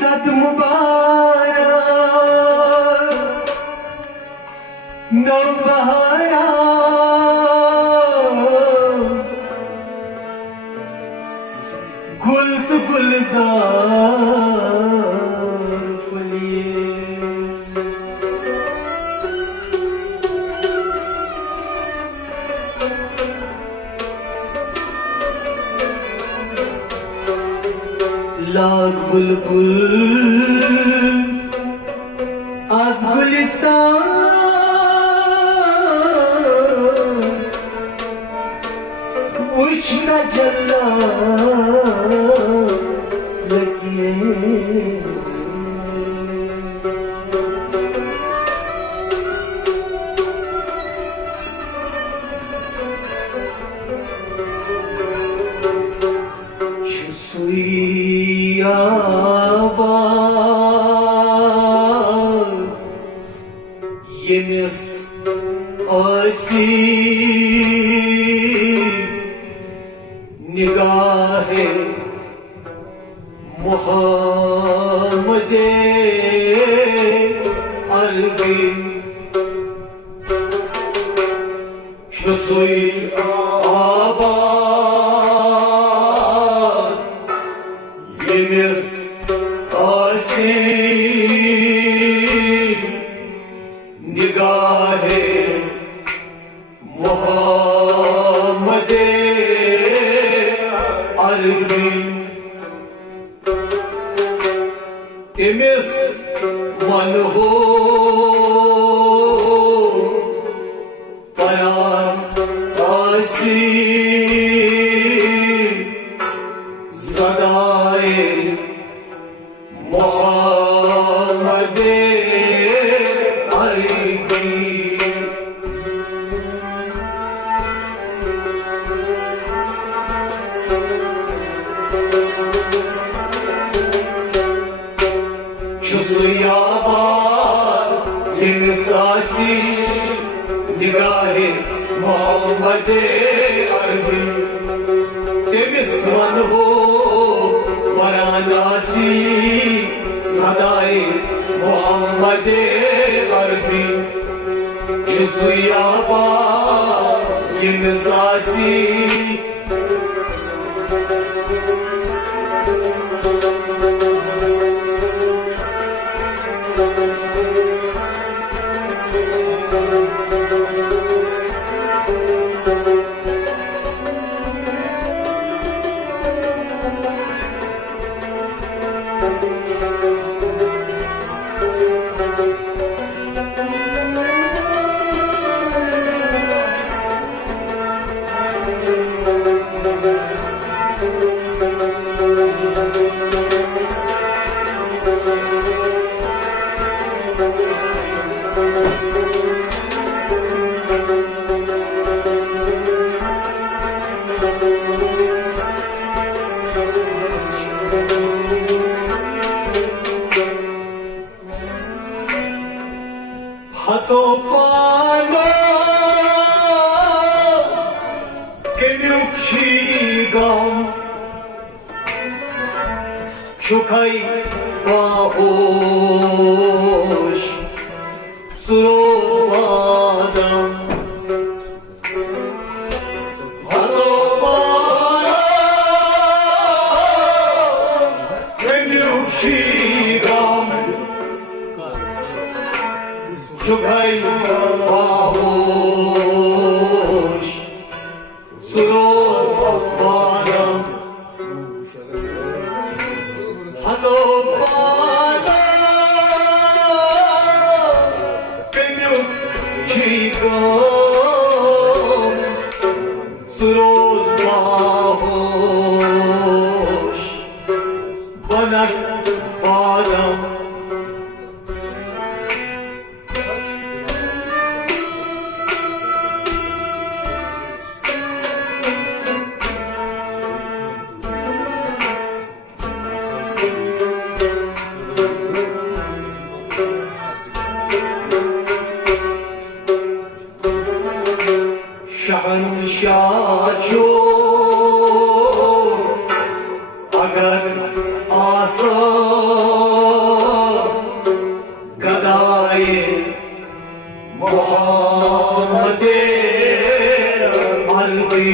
सद मुबारक नौबहारा गुल तो गुलजार फुलिए लाख बुलबुल आज गुलिस्तान उछना जल्ला लगिए Yenis asi nigahe Muhammad-e Arbi Şusui abad Yenis asi निगाहे मोहम्मद अरबी तिमिस मन हो परान आसी सदाए मोहम्मद इंसासी निगाहे मोहम्मद अरबी तेमिस मन हो वाराणसी सदाए मोहम्मद अरबी जुज़ियाबा इंसासी Hato pano Kenukchigam Shukai Bahosh Surozbadam Hato pano Kenukchigam Shukai Bahosh Surozbadam Hassanat Badam शहंशाह जो अगर आसा गदाए मोहम्मद अरबी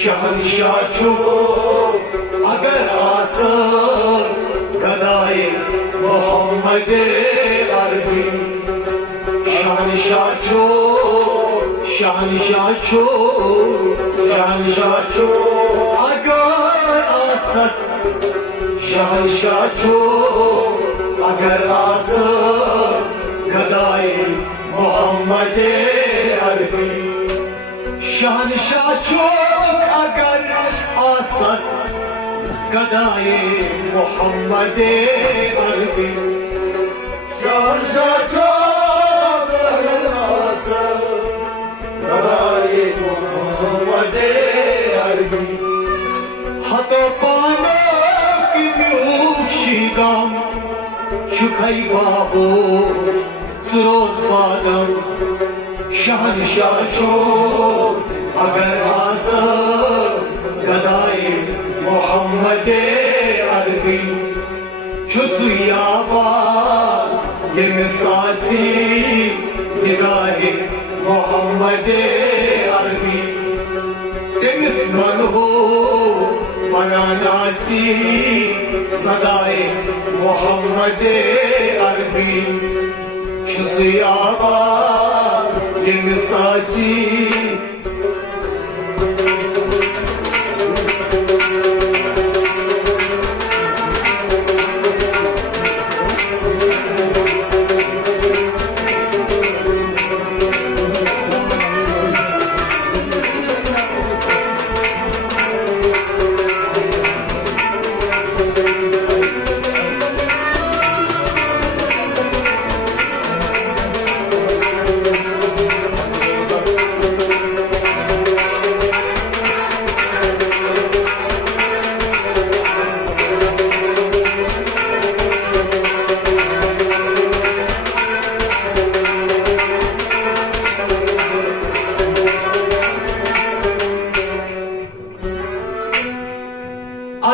शहंशाह जो अगर आसर गदाए मोहम्मद अरबी शहंशाह छो अगर आसर शहंशाह छो अगर आसर गदाए मोहम्मद अरबी शहंशाह छो अगर आसर गदाए मोहम्मद अरबी शहंशाह छो अगर आसर गदाए मोहम्मद अरबी हतो पाना की ब्यूशीदाम शुखाई बाबो सुरोज बादम शहंशाह छो अगर आसर गदाए मोहम्मद अरबी छुसुयाबाद ये मिसासी निगाहे मोहम्मद अरबी तिमिस मन हो बनानासी सदाए मोहम्मद अरबी छुसुयाबाद ये मिसासी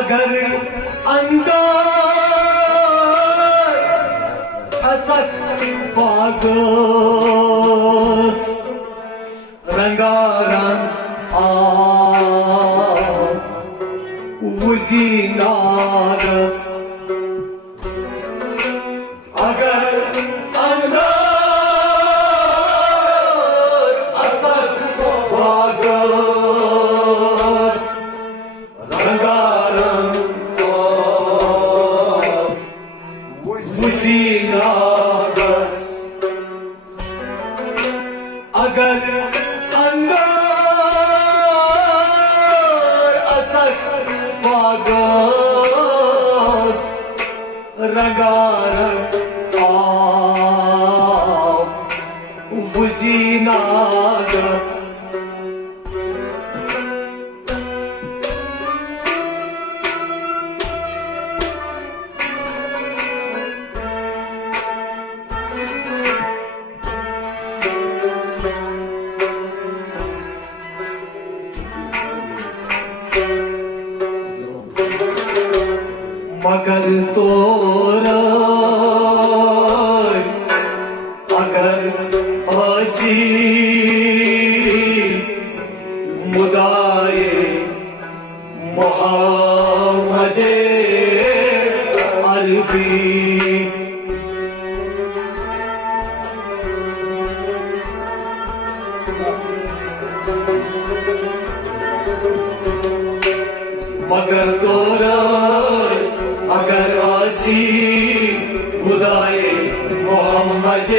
अगर अंदर अचक बागस रंगारंग वजीनारस अगर अंदर अचक बागस वजीनारस अगर अंदर असर बागस रंगारंग वजीनारस मगर तोरा अगर हसी मुदाए मोहम्मद अरबी मगर तोरा अगर आसी खुदाए मोहम्मद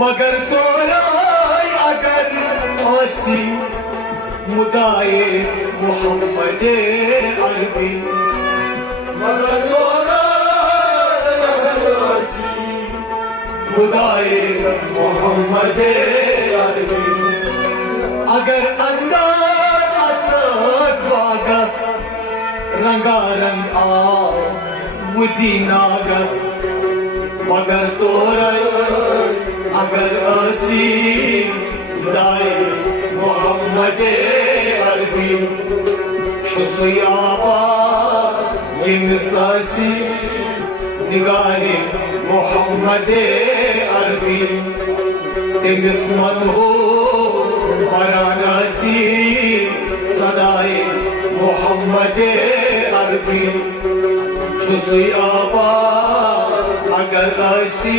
मगर तोराय अगर आसी मुदाए मोहम्मद अरबी मगर तोराय अगर आसी मुदाए मोहम्मद अरबी अगर अंदर अचक वागस रंगारंग आ मुझी नागस मगर तोराय अगर आसी मुदाए मोहम्मद अरबी शुसुयाबा इंसासी निगाहे मोहम्मद अरबी तिमिस्मत हो वाराणसी सदाए मोहम्मद अरबी शुसुयाबा अगर आसी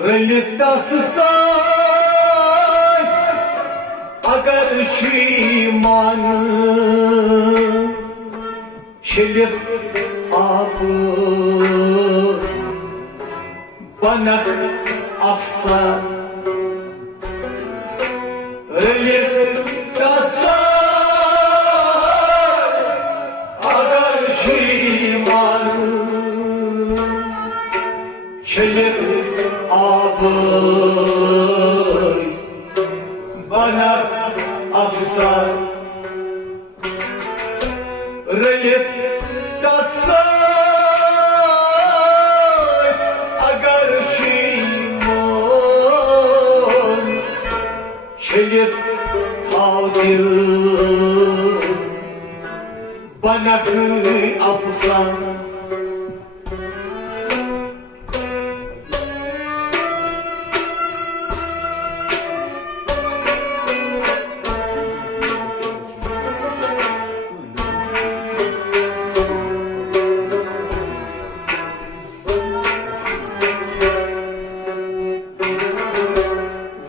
रलितस साय अगर छी मन छिलित आप बनक अफसर रलितस साय अगर छी मन छिलित आप बनक अफसर रलित तसाय अगर छी मोन छिलित थाव दिल बनक अफसर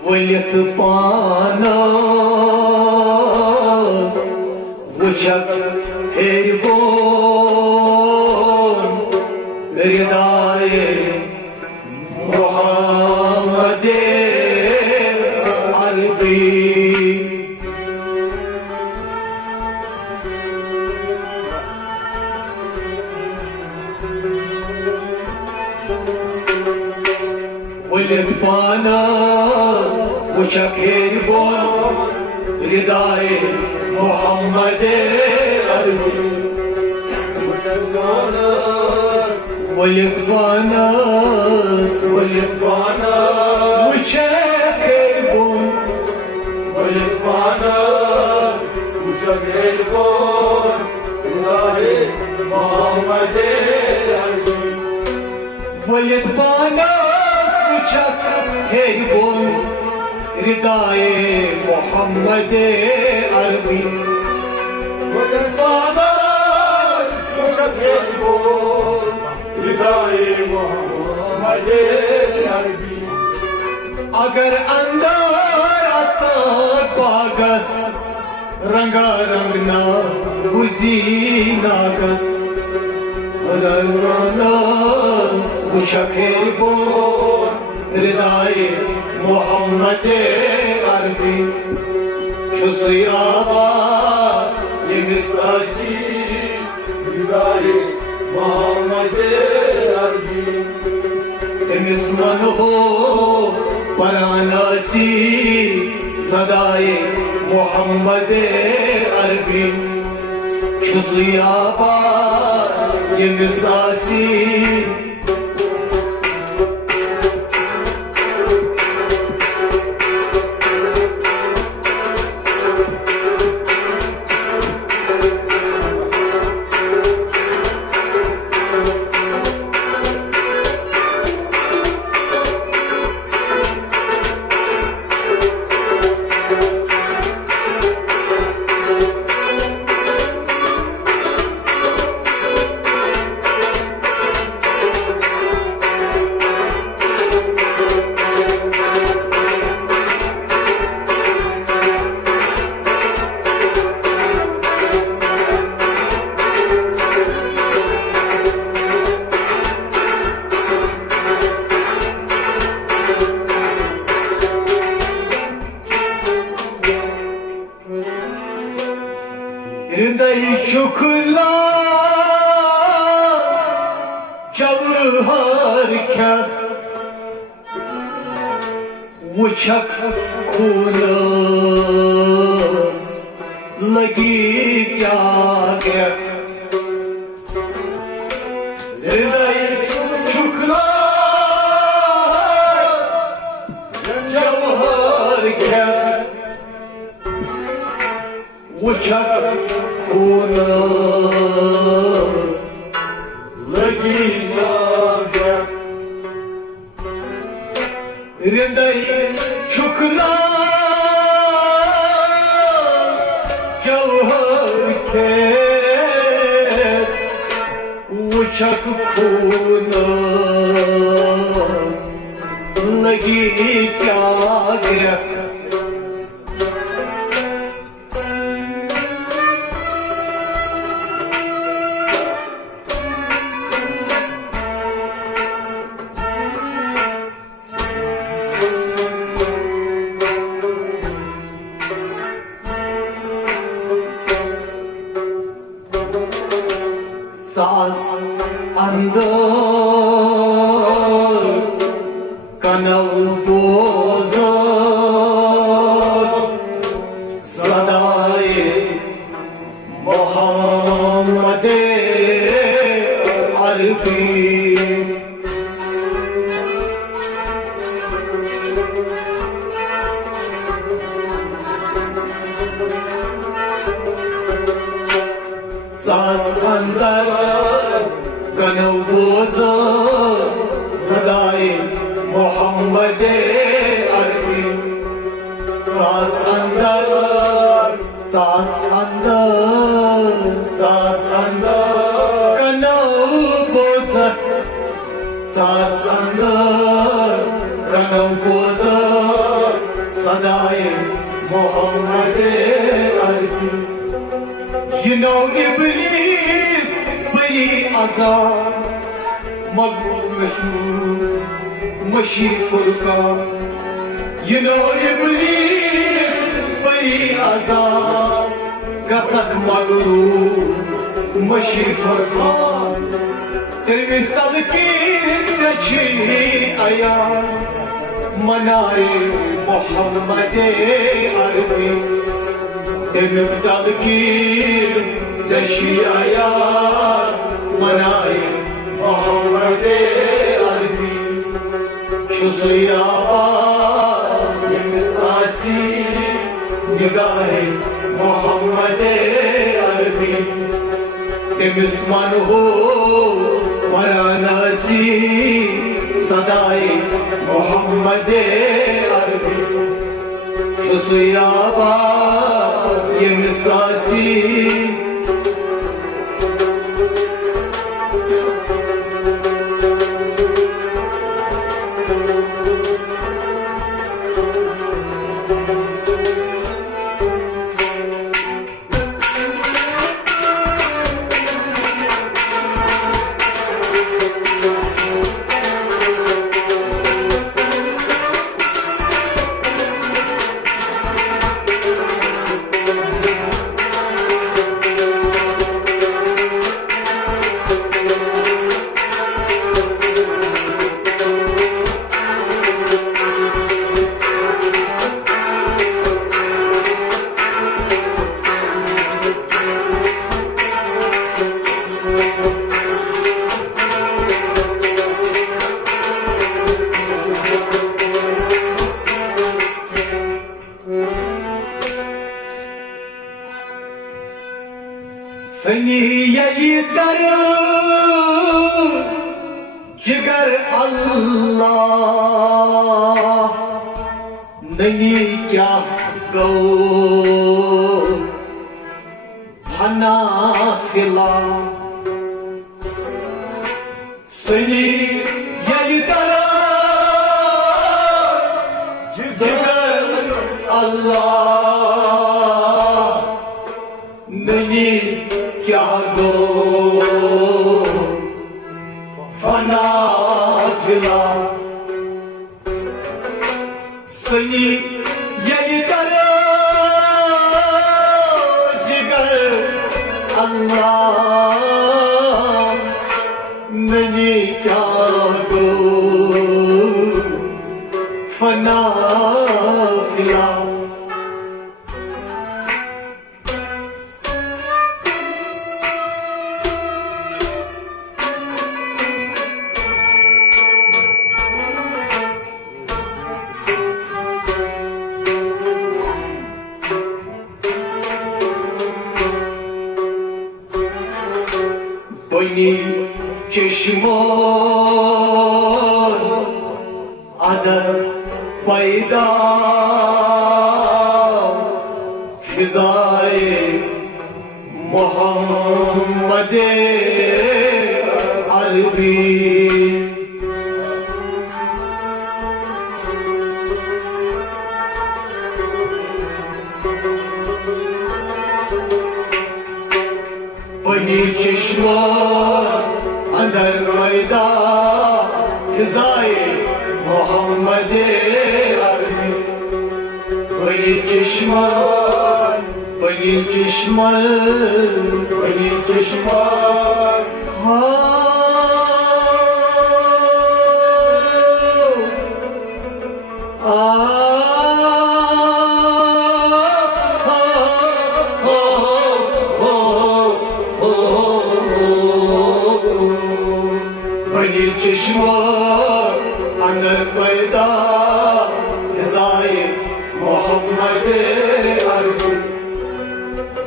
वलित पानस वुचक हेरबोन रिदाए मोहम्मद अरबी वलित पानस वुचक हेरबोन रिदाए मोहम्मद अरबी वलित पानस वचक हेरबोन वलित पानस वचक हेरबोन रिदाए मोहम्मद अरबी वलित पानस वचक हेरबोन रिदाए मोहम्मद अरबी वलित पानस वचक हेरबोन रिदाए मोहम्मद अरबी अगर अंदर अचक बागस रंगारंग ना बुझी नागस रंगानस वचक हेरबोन रिदाए मोहम्मद अरबी शुसुयाबा इंसासी रिदाए मोहम्मद अरबी तिमिस्मत हो वाराणसी सदाए मोहम्मद अरबी Çuzuyaба yemsasi Hृदय शुक्ला जवहर क्या वुचक खूनस लगी क्या क्या हृदय शुक्ला जवहर क्या वुचक खूनस लगी क्या हृदय शुक्ला जवहर के वुचक खूनस लगी क्या क्या सांस अंदर कनव बोझ सदाए मोहम्मद अरबी सांस अंदर कनव बोझ सदाए मोहम्मद अरबी सांस अंदर कनव बोझ सांस अंदर कनव बोझ सदाए मोहम्मद अरबी You know Iblis bari azab Maqbul mashhur Mashi furqan You know Iblis bari azab Gasak maqbul Mashi furqan Termiz talqin chachi ayan Manae Muhammad Arbi Demir talqin zeşi ayar Manay Muhammed Arbi Çuzuya var Yemsasi Nigahe Muhammed Arbi Temizman ho Varanasi Sadai Muhammed Arbi Çuzuya var Yemsasi Sunny यही कर जिगर अल्लाह नहीं क्या गो फना खिला सनी यही कर जिगर अल्लाह नहीं क्या गो फना खिला सनी यही कर जिगर अल्लाह नहीं क्या गो फना खिला Beni çeşmoz adar payda Fizai Muhammed-e Arbi Beni çeşmoz andar payda Fizai Muhammed-e Arbi Beni çeşmoz Beni çeşmoz Beni çeşmoz andar payda Fizai Muhammed-e Arbi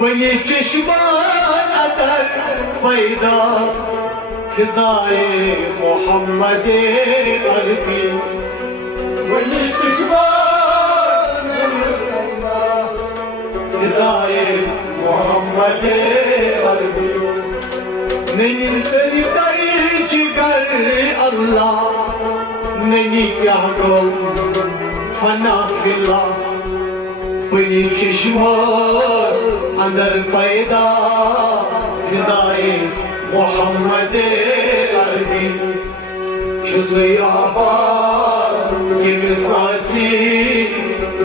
Beni çeşmoz andar payda Fizai Muhammed-e Arbi Beni çeşmoz Fizai Muhammed-e Arbi Neni tari jigar Allah Neni kya go fana khila Beni çeşmoz andar payda Fizai Muhammed-e Arbi Cüz-i abad gibi sasi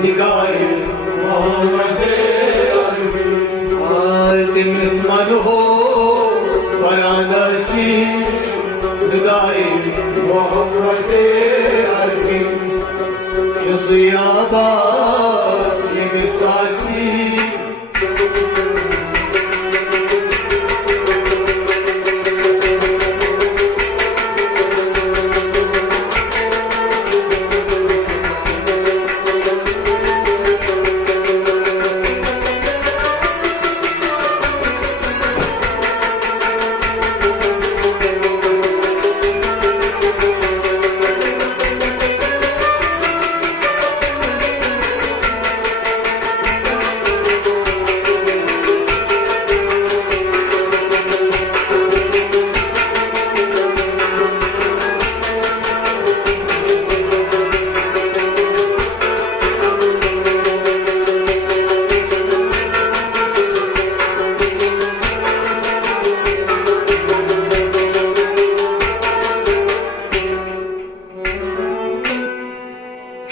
Nigar-i Muhammed-e Arbi Altimiz manho Baranasi Nigar-i Muhammed-e Arbi Cüz-i abad gibi sasi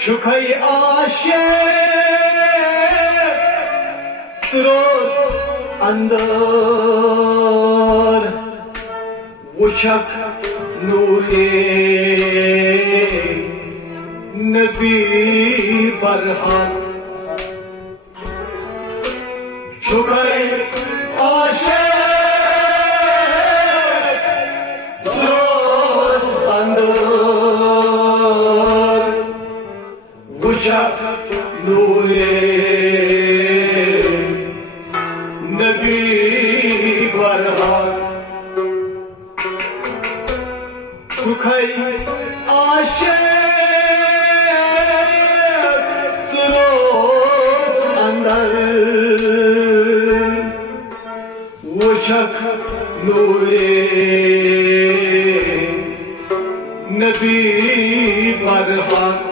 Şukay aşık Sıroz andar Uçak nuri Nebi Barhan Şukay aşık Sıroz andar Uçak nuri Nebi Barhan बुचक नूरे नबी बरहक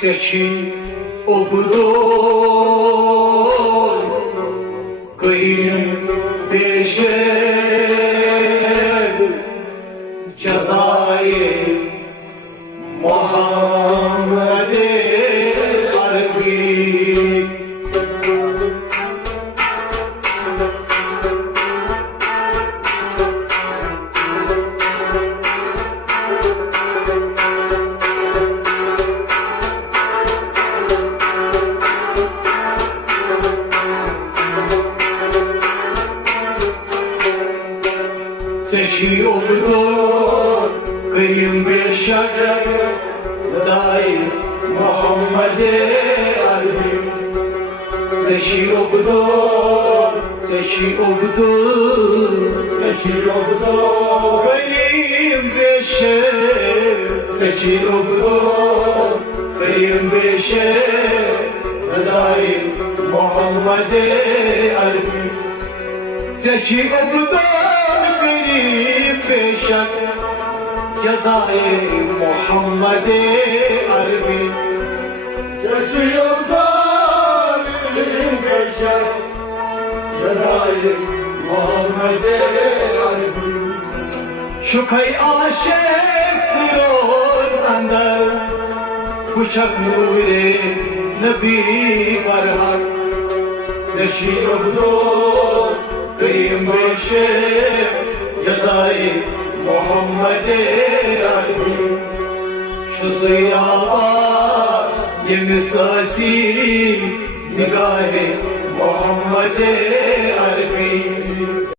Seçin obudor kıyım beşer cezayı Muhammed-i Arabi Seçi oldu kıyım bir şarkı daim Muhammed-i Arabi Seçi oldu kıyım bir şarkı Seçi oldu kıyım bir şarkı daim Muhammed-i Arabi Seçi oldu beşak cezayı Muhammed-i Arabi Geçiyorlar benim beşer cezayı Muhammed-i Arabi Şu kay aşık firoz andar Bıçak nuri Nebi Barhak Seçi oldu kıyım beşer cezayı Muhammed-i Arabi Şu ziyâ yemisasi nigâh-i Muhammed-i Arabi